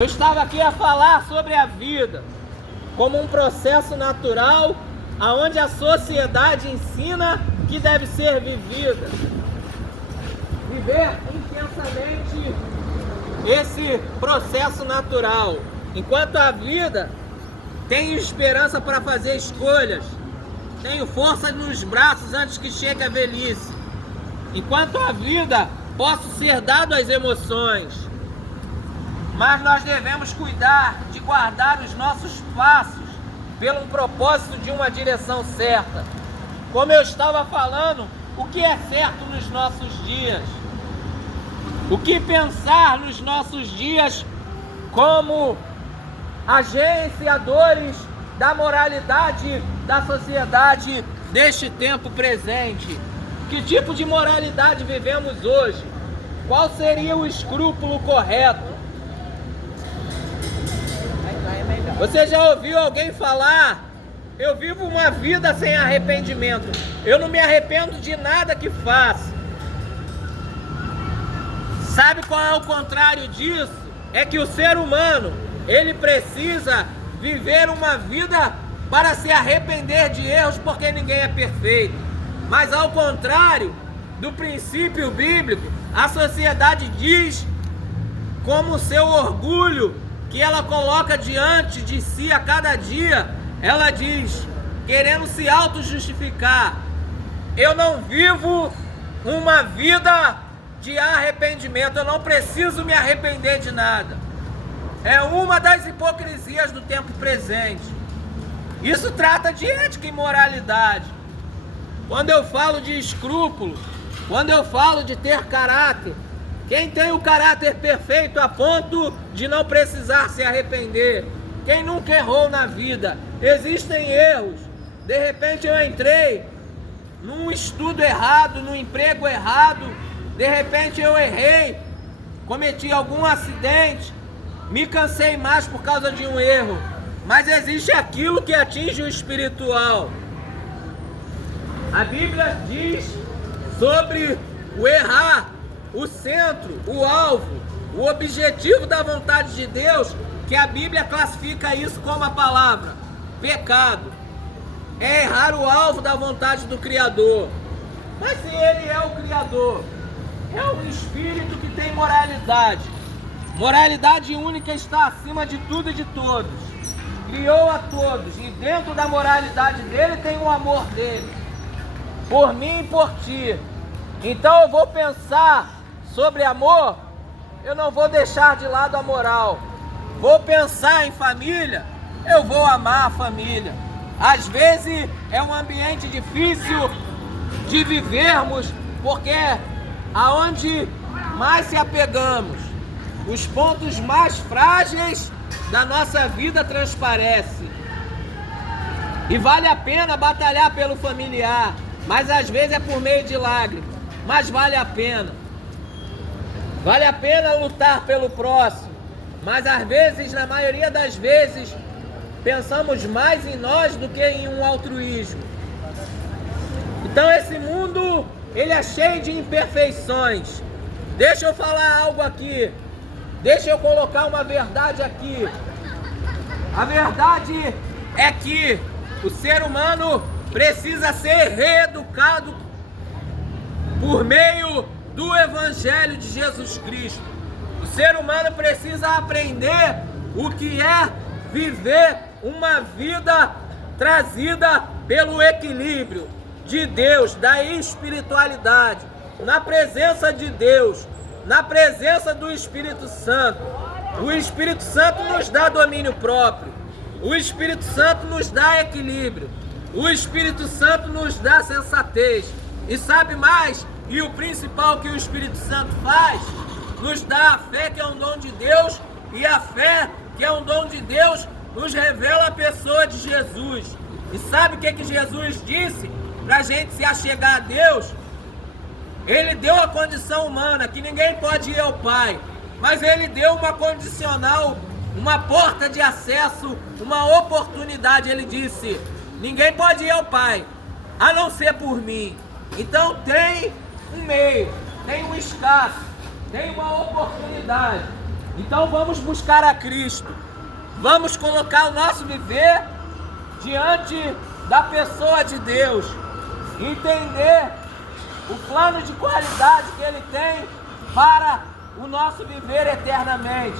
Eu estava aqui a falar sobre a vida como um processo natural, aonde a sociedade ensina que deve ser vivida. Viver intensamente esse processo natural. Enquanto a vida, tenho esperança para fazer escolhas, tenho força nos braços antes que chegue a velhice. Enquanto a vida, posso ser dado às emoções. Mas nós devemos cuidar de guardar os nossos passos pelo propósito de uma direção certa. Como eu estava falando, o que é certo nos nossos dias? O que pensar nos nossos dias como agenciadores da moralidade da sociedade deste tempo presente? Que tipo de moralidade vivemos hoje? Qual seria o escrúpulo correto? Você já ouviu alguém falar: eu vivo uma vida sem arrependimento, eu não me arrependo de nada que faço? Sabe qual é o contrário disso? É que o ser humano, ele precisa viver uma vida para se arrepender de erros, porque ninguém é perfeito. Mas ao contrário do princípio bíblico, a sociedade diz, como seu orgulho que ela coloca diante de si a cada dia, ela diz, querendo se auto-justificar: eu não vivo uma vida de arrependimento, eu não preciso me arrepender de nada. É uma das hipocrisias do tempo presente. Isso trata de ética e moralidade. Quando eu falo de escrúpulo, quando eu falo de ter caráter, quem tem o caráter perfeito a ponto de não precisar se arrepender? Quem nunca errou na vida? Existem erros. De repente eu entrei num estudo errado, num emprego errado. De repente eu errei, cometi algum acidente, me cansei mais por causa de um erro. Mas existe aquilo que atinge o espiritual. A Bíblia diz sobre o errar, o centro, o alvo, o objetivo da vontade de Deus, que a Bíblia classifica isso como a palavra pecado. É errar o alvo da vontade do Criador. Mas se Ele é o Criador, é um Espírito que tem moralidade. Moralidade única, está acima de tudo e de todos. Criou a todos, e dentro da moralidade dele tem o amor dele, por mim e por ti. Então eu vou pensar sobre amor, eu não vou deixar de lado a moral. Vou pensar em família, eu vou amar a família. Às vezes é um ambiente difícil de vivermos, porque aonde mais se apegamos, os pontos mais frágeis da nossa vida transparecem. E vale a pena batalhar pelo familiar, mas às vezes é por meio de lágrimas. Mas vale a pena. Vale a pena lutar pelo próximo, mas às vezes, na maioria das vezes, pensamos mais em nós do que em um altruísmo. Então esse mundo, ele é cheio de imperfeições. Deixa eu falar algo aqui. Deixa eu colocar uma verdade aqui. A verdade é que o ser humano precisa ser reeducado por meio do Evangelho de Jesus Cristo. O ser humano precisa aprender o que é viver uma vida trazida pelo equilíbrio de Deus, da espiritualidade, na presença de Deus, na presença do Espírito Santo. O Espírito Santo nos dá domínio próprio. O Espírito Santo nos dá equilíbrio. O Espírito Santo nos dá sensatez. E sabe mais? E o principal que o Espírito Santo faz, nos dá a fé, que é um dom de Deus, e a fé, que é um dom de Deus, nos revela a pessoa de Jesus. E sabe o que Jesus disse para a gente se achegar a Deus? Ele deu a condição humana, que ninguém pode ir ao Pai, mas Ele deu uma condicional, uma porta de acesso, uma oportunidade. Ele disse: ninguém pode ir ao Pai, a não ser por mim. Então tem um meio, tem um escape, tem uma oportunidade. Então vamos buscar a Cristo. Vamos colocar o nosso viver diante da pessoa de Deus. Entender o plano de qualidade que Ele tem para o nosso viver eternamente.